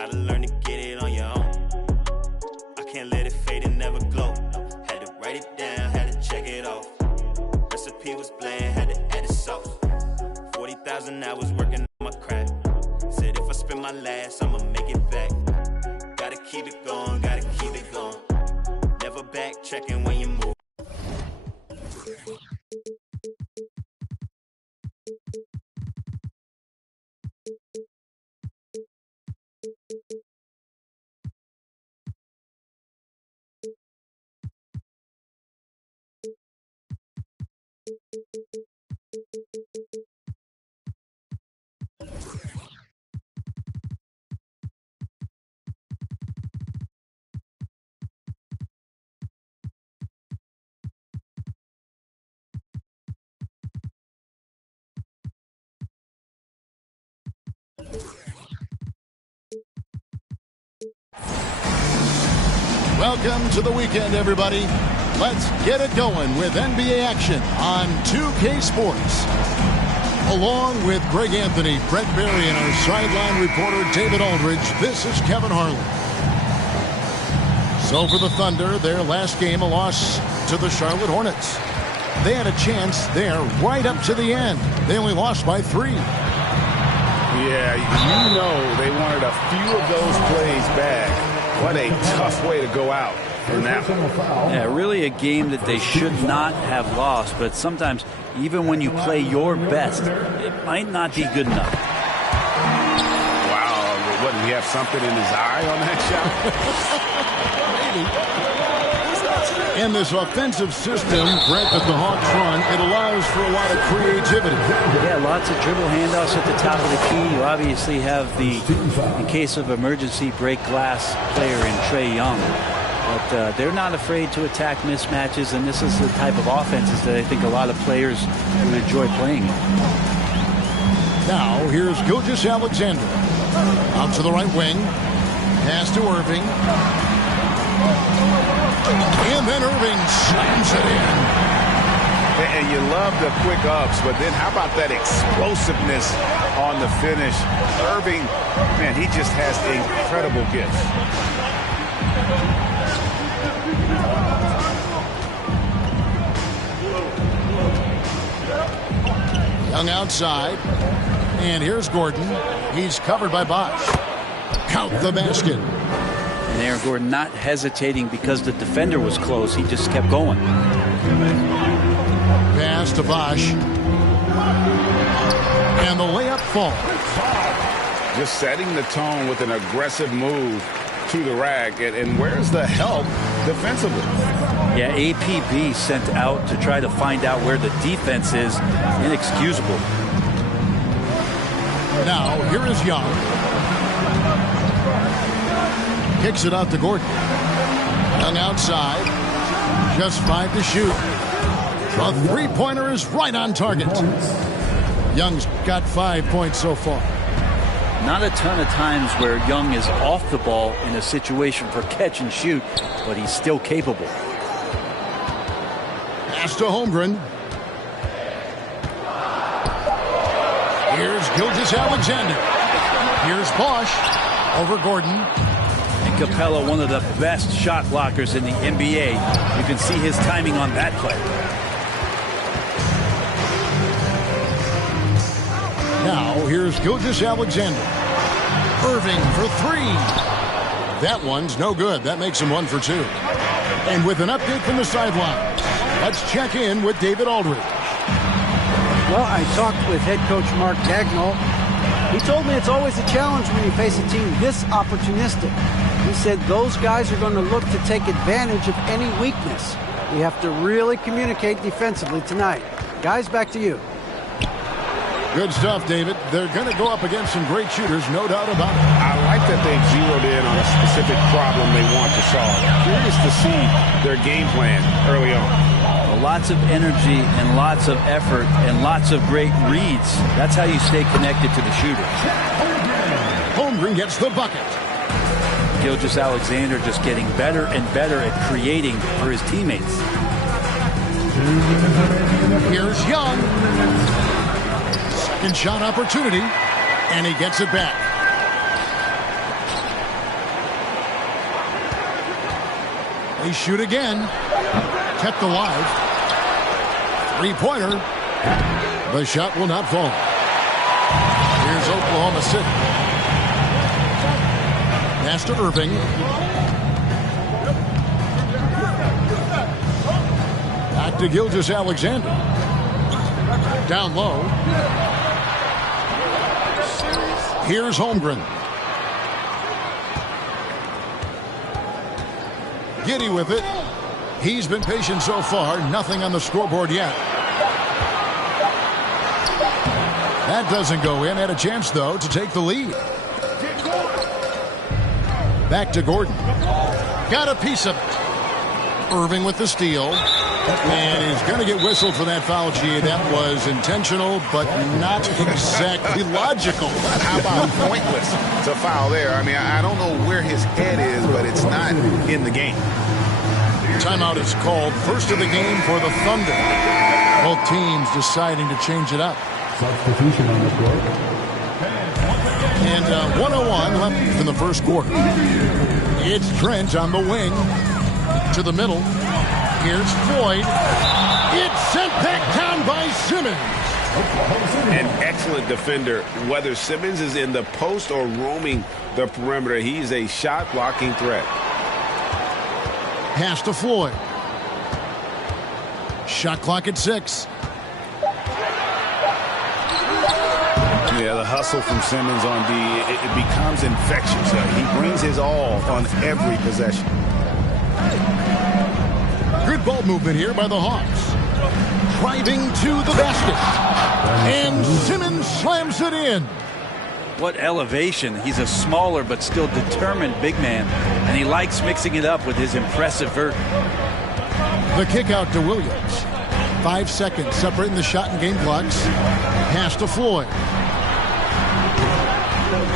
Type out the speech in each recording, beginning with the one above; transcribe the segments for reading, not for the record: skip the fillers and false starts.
Gotta learn to get it on your own. I can't let it fade and never glow. No, had to write it down, had to check it off. Recipe was bland, had to add the sauce. 40,000 hours working on my craft. Said if I spend my last, I'ma make it back. Gotta keep it going, gotta keep it going. Never back checking when you move. Welcome to the weekend, everybody. Let's get it going with NBA action on 2K Sports. Along with Greg Anthony, Brett Berry, and our sideline reporter David Aldridge, this is Kevin Harlan. So for the Thunder, their last game, a loss to the Charlotte Hornets. They had a chance there right up to the end. They only lost by 3. Yeah, you know they wanted a few of those plays back. What a tough way to go out in that one. Yeah, really a game that they should not have lost, but sometimes even when you play your best, it might not be good enough. Wow, what, did he have something in his eye on that shot? In this offensive system, Brett, that the Hawks run, it allows for a lot of creativity. Yeah, lots of dribble handoffs at the top of the key. You obviously have the, in case of emergency, break glass player in Trae Young. But they're not afraid to attack mismatches, and this is the type of offenses that I think a lot of players would enjoy playing. Now, here's Gilgeous-Alexander. Out to the right wing. Pass to Irving. And then Irving slams it in. And you love the quick ups, but then how about that explosiveness on the finish? Irving, man, he just has incredible gifts. Young outside. And here's Gordon. He's covered by Bosh. Count the basket. And Aaron Gordon not hesitating because the defender was close. He just kept going. Pass to Bosh. And the layup falls. Just setting the tone with an aggressive move to the rack. And where's the help defensively? Yeah, APB sent out to try to find out where the defense is. Inexcusable. Now, here is Young. Kicks it out to Gordon. Young outside. Just 5 to shoot. The three-pointer is right on target. Young's got 5 points so far. Not a ton of times where Young is off the ball in a situation for catch and shoot, but he's still capable. Pass to Holmgren. Here's Gilgeous-Alexander. Here's Bosh over Gordon. And Capella, one of the best shot blockers in the NBA. You can see his timing on that play. Now, here's Gilgeous-Alexander. Irving for 3. That one's no good. That makes him 1 for 2. And with an update from the sidelines, let's check in with David Aldridge. Well, I talked with head coach Mark Dagnall. He told me it's always a challenge when you face a team this opportunistic. He said those guys are going to look to take advantage of any weakness. We have to really communicate defensively tonight. Guys, back to you. Good stuff, David. They're going to go up against some great shooters, no doubt about it. I like that they've zeroed in on a specific problem they want to solve. Curious to see their game plan early on. Well, lots of energy and lots of effort and lots of great reads. That's how you stay connected to the shooters. Holmgren gets the bucket. Gilgeous-Alexander just getting better and better at creating for his teammates. Here's Young. Second shot opportunity, and he gets it back. They shoot again. Kept alive. Three-pointer. The shot will not fall. Here's Oklahoma City. Pass to Irving. Back to Gilgeous-Alexander. Down low. Here's Holmgren. Giddy with it. He's been patient so far. Nothing on the scoreboard yet. That doesn't go in. Had a chance, though, to take the lead. Back to Gordon. Got a piece of it. Irving with the steal. And he's going to get whistled for that foul, G. That was intentional, but not exactly logical. How about pointless to foul there? I mean, I don't know where his head is, but it's not in the game. Timeout is called. First of the game for the Thunder. Both teams deciding to change it up. Substitution on the court. And 1:01 left in the first quarter. It's Trent on the wing. To the middle. Here's Floyd. It's sent back down by Simmons. An excellent defender. Whether Simmons is in the post or roaming the perimeter, he's a shot-blocking threat. Pass to Floyd. Shot clock at 6. Yeah, the hustle from Simmons on D, it becomes infectious. He brings his all on every possession. Good ball movement here by the Hawks. Driving to the basket. And Simmons slams it in. What elevation. He's a smaller but still determined big man. And he likes mixing it up with his impressive vert. The kick out to Williams. 5 seconds separating the shot and game clocks. Pass to Floyd.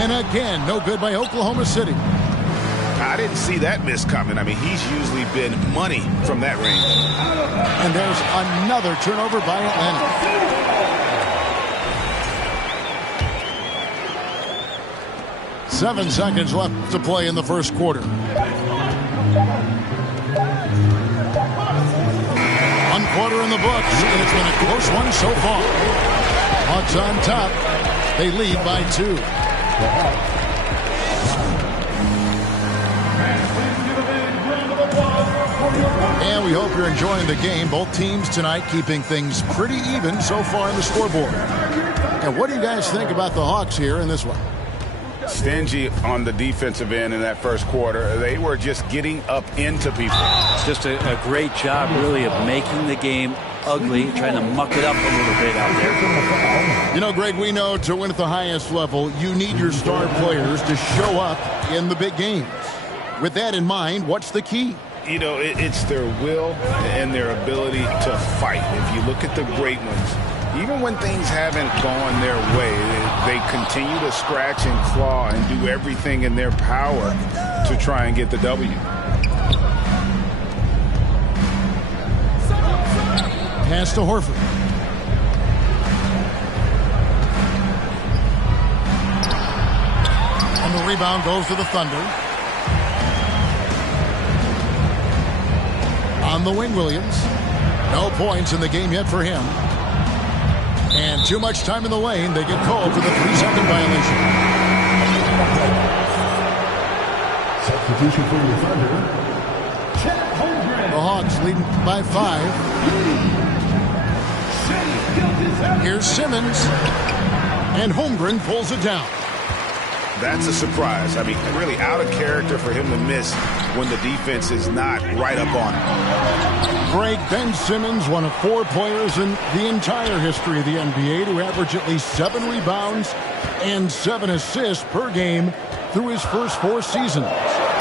And again, no good by Oklahoma City. I didn't see that miss coming. I mean, he's usually been money from that range. And there's another turnover by Atlanta. Seven seconds left to play in the first quarter. One quarter in the books, and it's been a close one so far. Hawks on top. They lead by 2. And we hope you're enjoying the game. Both teams tonight keeping things pretty even so far in the scoreboard. And what do you guys think about the Hawks here in this one? Stingy on the defensive end in that first quarter. They were just getting up into people. It's just a great job, really, of making the game ugly, trying to muck it up a little bit out there. You know, Greg, we know to win at the highest level, you need your star players to show up in the big games. With that in mind, what's the key? You know, it's their will and their ability to fight. If you look at the great ones, even when things haven't gone their way, they continue to scratch and claw and do everything in their power to try and get the W. Pass to Horford. And the rebound goes to the Thunder. On the wing, Williams. No points in the game yet for him. And too much time in the lane. They get called for the 3-second violation. Substitution for the Thunder. The Hawks leading by 5. Here's Simmons. And Holmgren pulls it down. That's a surprise. I mean, really out of character for him to miss when the defense is not right up on him. Greg, Ben Simmons, one of 4 players in the entire history of the NBA to average at least 7 rebounds and 7 assists per game through his first 4 seasons.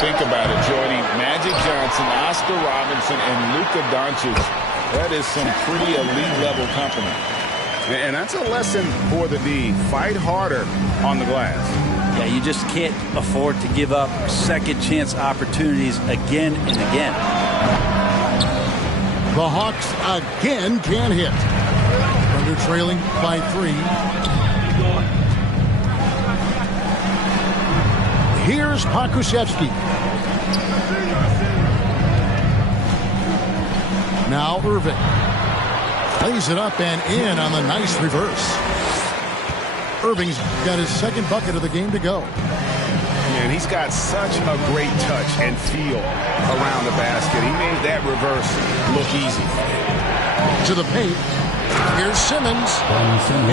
Think about it, Jordy. Magic Johnson, Oscar Robinson, and Luka Doncic. That is some pretty elite-level company. And that's a lesson for the D. Fight harder on the glass. Yeah, you just can't afford to give up second chance opportunities again and again. The Hawks again can't hit. Thunder trailing by 3. Here's Pokusevski. Now Irving. Lays it up and in on the nice reverse. Irving's got his second bucket of the game to go. And he's got such a great touch and feel around the basket. He made that reverse look easy. To the paint. Here's Simmons.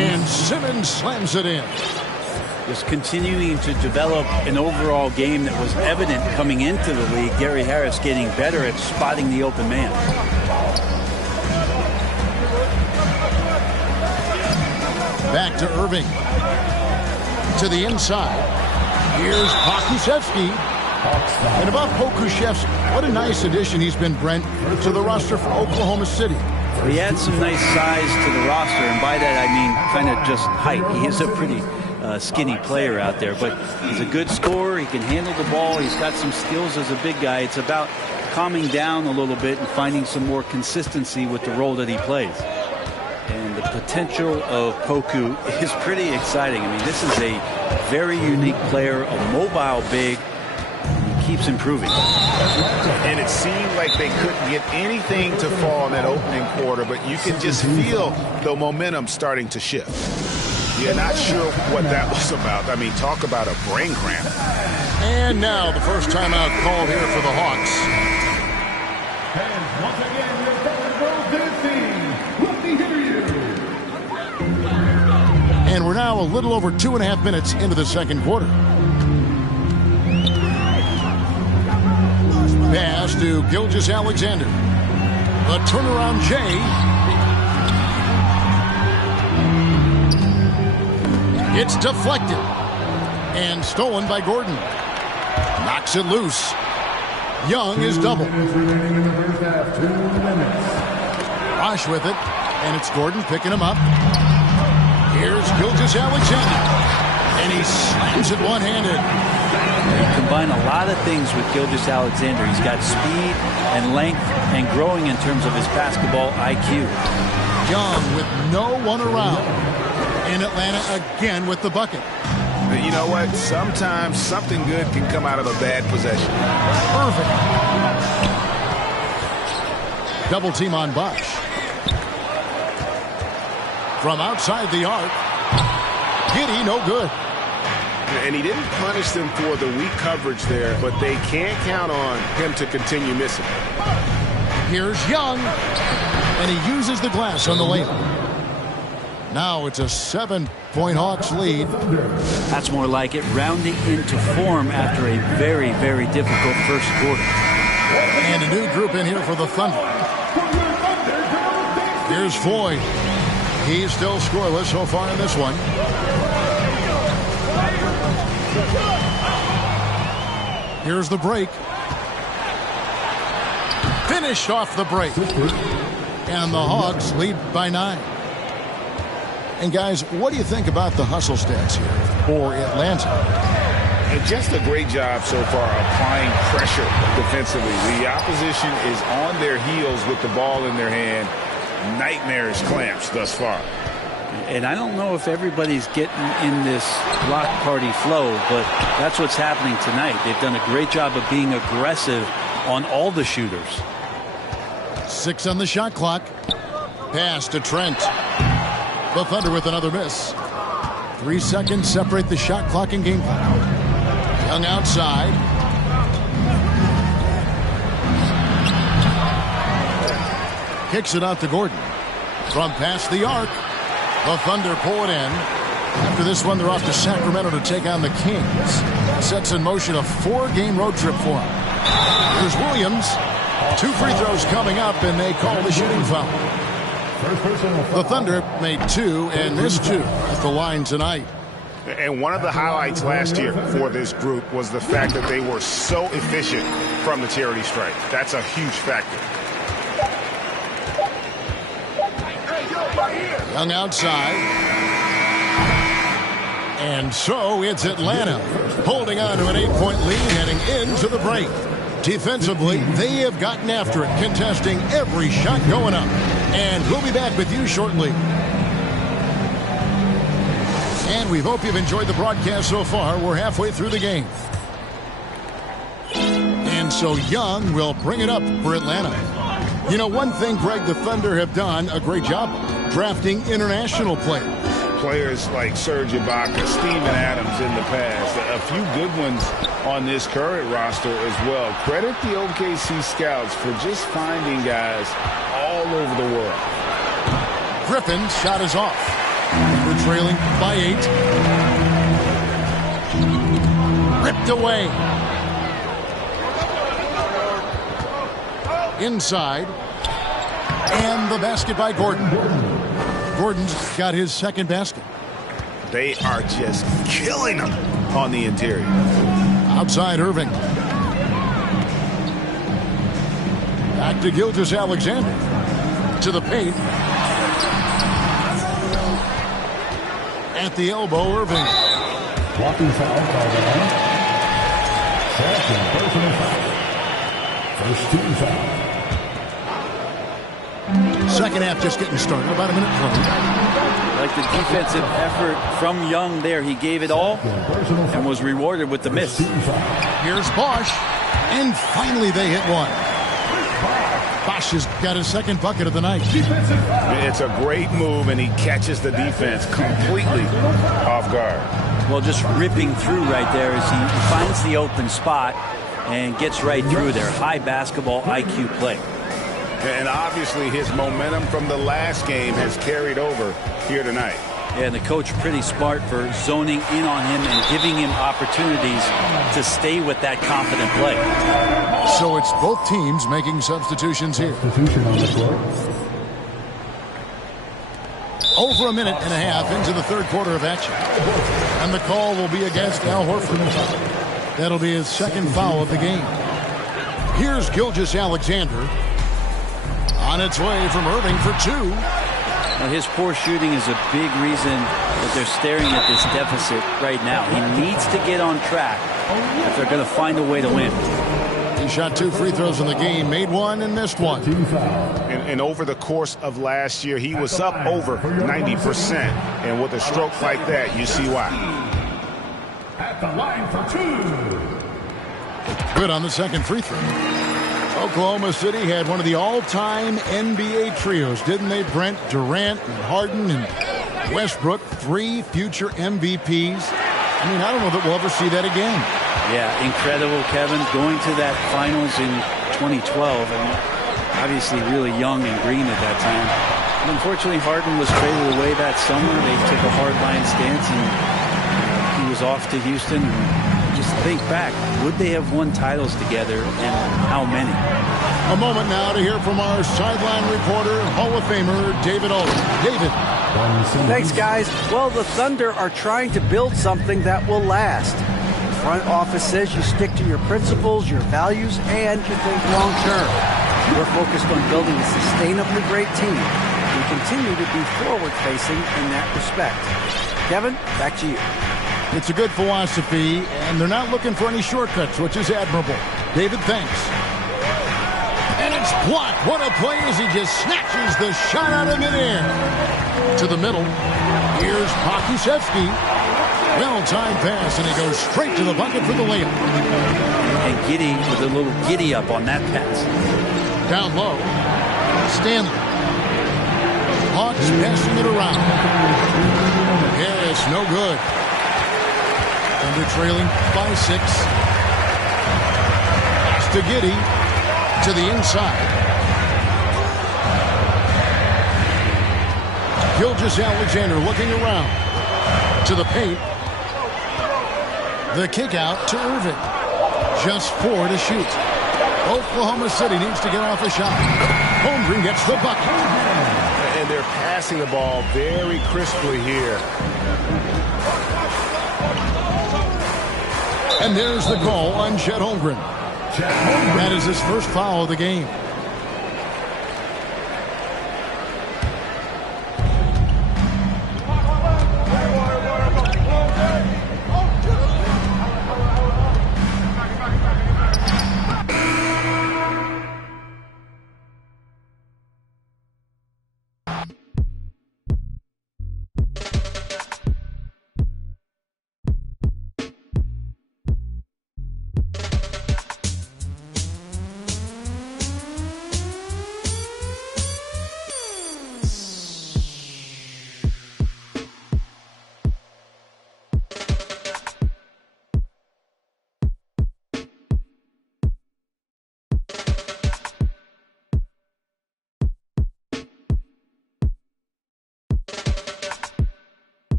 And Simmons slams it in. Just continuing to develop an overall game that was evident coming into the league. Gary Harris getting better at spotting the open man. Back to Irving. To the inside. Here's Pokusevski. And about Pokusevski, what a nice addition he's been, Brent, to the roster for Oklahoma City. He adds some nice size to the roster, and by that I mean kind of just height. He is a pretty skinny player out there, but he's a good scorer. He can handle the ball. He's got some skills as a big guy. It's about calming down a little bit and finding some more consistency with the role that he plays. And the potential of Poku is pretty exciting. I mean, this is a very unique player, a mobile big. He keeps improving. And it seemed like they couldn't get anything to fall in that opening quarter, but you can just feel the momentum starting to shift. You're not sure what that was about. I mean, talk about a brain cramp. And now the first timeout called here for the Hawks. And once again, your technical Tennessee. Let me hear you. And we're now a little over 2.5 minutes into the second quarter. Pass to Gilgeous-Alexander. The turnaround Jay. It's deflected and stolen by Gordon. Knocks it loose. Young is double. Bosh with it, and it's Gordon picking him up. Here's Gilgeous-Alexander, and he slams it one-handed. You combine a lot of things with Gilgeous-Alexander. He's got speed and length and growing in terms of his basketball IQ. Young with no one around. In Atlanta again with the bucket. But you know what? Sometimes something good can come out of a bad possession. Irving. Double team on Bosh. From outside the arc. Giddey, no good. And he didn't punish them for the weak coverage there, but they can't count on him to continue missing. Here's Young. And he uses the glass on the layup. Now it's a 7-point Hawks lead. That's more like it, rounding into form after a very, very difficult first quarter. And a new group in here for the Thunder. Here's Floyd. He's still scoreless so far in this one. Here's the break. Finished off the break. And the Hawks lead by 9. And guys, what do you think about the hustle stats here for Atlanta? And just a great job so far applying pressure defensively. The opposition is on their heels with the ball in their hand. Nightmarish clamps thus far. And I don't know if everybody's getting in this block party flow, but that's what's happening tonight. They've done a great job of being aggressive on all the shooters. 6 on the shot clock. Pass to Trent. The Thunder with another miss. 3 seconds separate the shot clock and game clock. Young outside. Kicks it out to Gordon. From past the arc. The Thunder pull it in. After this one, they're off to Sacramento to take on the Kings. Sets in motion a 4-game road trip for them. Here's Williams. 2 free throws coming up, and they call the shooting foul. The Thunder made 2 and missed 2 at the line tonight. And one of the highlights last year for this group was the fact that they were so efficient from the charity stripe. That's a huge factor. Young outside. And so it's Atlanta holding on to an 8-point lead heading into the break. Defensively, they have gotten after it, contesting every shot going up. And we'll be back with you shortly. And we hope you've enjoyed the broadcast so far. We're halfway through the game. And so Young will bring it up for Atlanta. You know, one thing, Greg, the Thunder have done a great job drafting international players. Players like Serge Ibaka, Steven Adams in the past, a few good ones on this current roster as well. Credit the OKC scouts for just finding guys all over the world. Griffin's shot is off. We're trailing by 8. Ripped away. Inside. And the basket by Gordon. Gordon's got his second basket. They are just killing them on the interior. Outside Irving. Back to Gilgeous-Alexander. To the paint. At the elbow, Irving. Walking foul by the line. Second personal foul. First team foul. Second half just getting started. About a minute play. Like the defensive effort from Young there. He gave it all and was rewarded with the miss. Here's Bosch. And finally they hit one. Bosch has got his second bucket of the night. It's a great move, and he catches the defense completely off guard. Well, just ripping through right there as he finds the open spot and gets right through there. High basketball IQ play. And obviously his momentum from the last game has carried over here tonight. And the coach pretty smart for zoning in on him and giving him opportunities to stay with that confident play. So it's both teams making substitutions here. Substitution on the floor. Over a minute and a half into the third quarter of action. And the call will be against Al Horford. That'll be his second foul of the game. Here's Gilgeous-Alexander. On its way from Irving for 2. Now his poor shooting is a big reason that they're staring at this deficit right now. He needs to get on track if they're going to find a way to win. He shot 2 free throws in the game, made one and missed one. And over the course of last year, he was up over 90%. And with a stroke like that, you see why. At the line for 2. Good on the second free throw. Oklahoma City had one of the all-time NBA trios, didn't they, Brent? Durant and Harden and Westbrook, 3 future MVPs. I mean, I don't know that we'll ever see that again. Yeah, incredible, Kevin. Going to that finals in 2012, and obviously really young and green at that time. And unfortunately, Harden was traded away that summer. They took a hard-line stance, and he was off to Houston. Just think back, would they have won titles together, and how many? A moment now to hear from our sideline reporter, Hall of Famer David Aldridge. David. Thanks, guys. Well, the Thunder are trying to build something that will last. The front office says you stick to your principles, your values, and you think long term. We're focused on building a sustainably great team. We continue to be forward-facing in that respect. Kevin, back to you. It's a good philosophy, and they're not looking for any shortcuts, which is admirable. David, thanks. And it's blocked. What a play as he just snatches the shot out of midair. To the middle. Here's Pokusevski. Well-timed pass, and he goes straight to the bucket for the layup. And Giddey with a little giddy up on that pass. Down low. Stanley. Hawks passing it around. Yes, no good. Under trailing by 6. Pass to Giddey. To the inside. Gilgeous-Alexander looking around. To the paint. The kick out to Irving. Just 4 to shoot. Oklahoma City needs to get off a shot. Holmgren gets the bucket. And they're passing the ball very crisply here. And there's the call on Chet Holmgren. That is his first foul of the game.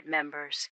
board members.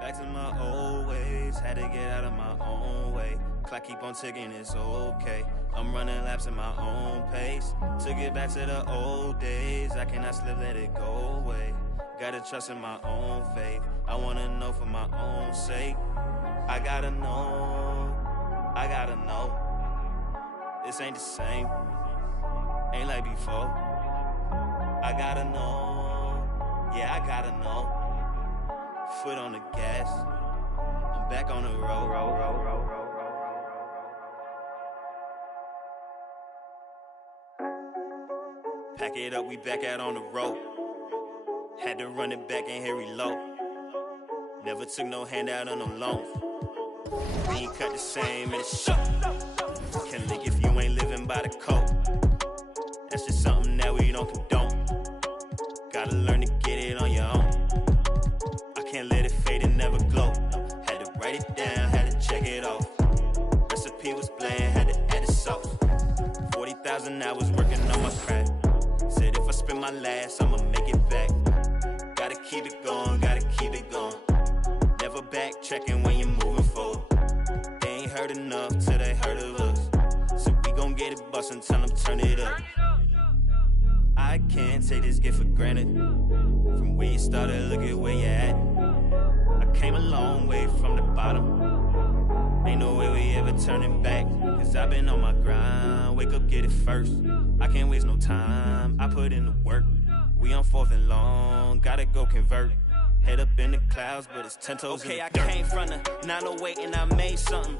Back to my old ways, had to get out of my own way. Clock keep on ticking, it's okay. I'm running laps at my own pace. To get back to the old days, I cannot slip, let it go away. Gotta trust in my own faith. I wanna know for my own sake. I gotta know. This ain't the same, ain't like before. I gotta know, yeah, I gotta know. Foot on the gas, I'm back on the road. Pack it up, we back out on the road. Had to run it back and hit reload. Never took no handout on no loans. We ain't cut the same in the show. Can't lick if you ain't living by the code. That's just something that we don't condone. Gotta learn to get it on your own. I can't let it fade and never glow. Had to write it down, had to check it off. Recipe was bland, had to add the sauce. 40,000 hours working on my craft. Said if I spend my last, I'ma make it back. Gotta keep it going, Never backtracking when you're moving forward. They ain't heard enough till they heard of us. So we gon' get it bustin', tell them turn it up. I can't take this gift for granted. From where you started, look at where you at. I came a long way from the bottom. Ain't no way we ever turning back. Cause I've been on my grind, wake up, get it first. I can't waste no time, I put in the work. We on 4th and long, gotta go convert. Head up in the clouds, but it's 10 toes in the dirt. Okay, I came from the 908 and I made something.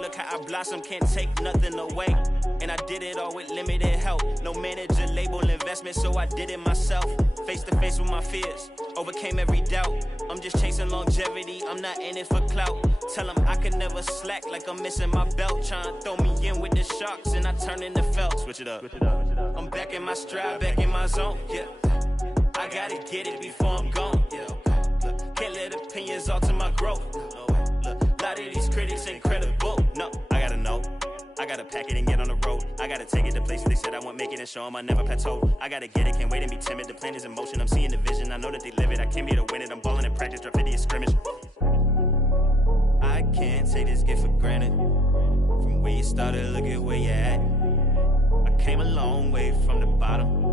Look how I blossom, can't take nothing away. And I did it all with limited help. No manager, label, investment, so I did it myself. Face to face with my fears, overcame every doubt. I'm just chasing longevity, I'm not in it for clout. Tell them I can never slack like I'm missing my belt. Trying to throw me in with the sharks and I turn into felt. Switch it up. I'm back in my stride, back in my zone, yeah. I gotta get it before I'm gone, yeah. Look, can't let opinions alter my growth. Look, a lot of these critics incredible. No, I gotta know. I gotta pack it and get on the road. I gotta take it to places they said I won't make it and show them I never plateau. I gotta get it, can't wait and be timid. The plan is in motion, I'm seeing the vision. I know that they live it, I came here to win it. I'm balling in practice, drop 50 scrimmage. I can't take this gift for granted. From where you started, look at where you're at. I came a long way from the bottom.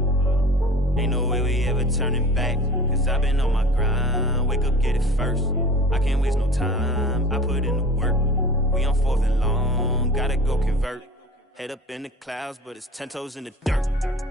Ain't no way we ever turning back. Cause I've been on my grind, wake up, get it first. I can't waste no time, I put in the work. We on 4th and long, gotta go convert. Head up in the clouds, but it's 10 toes in the dirt.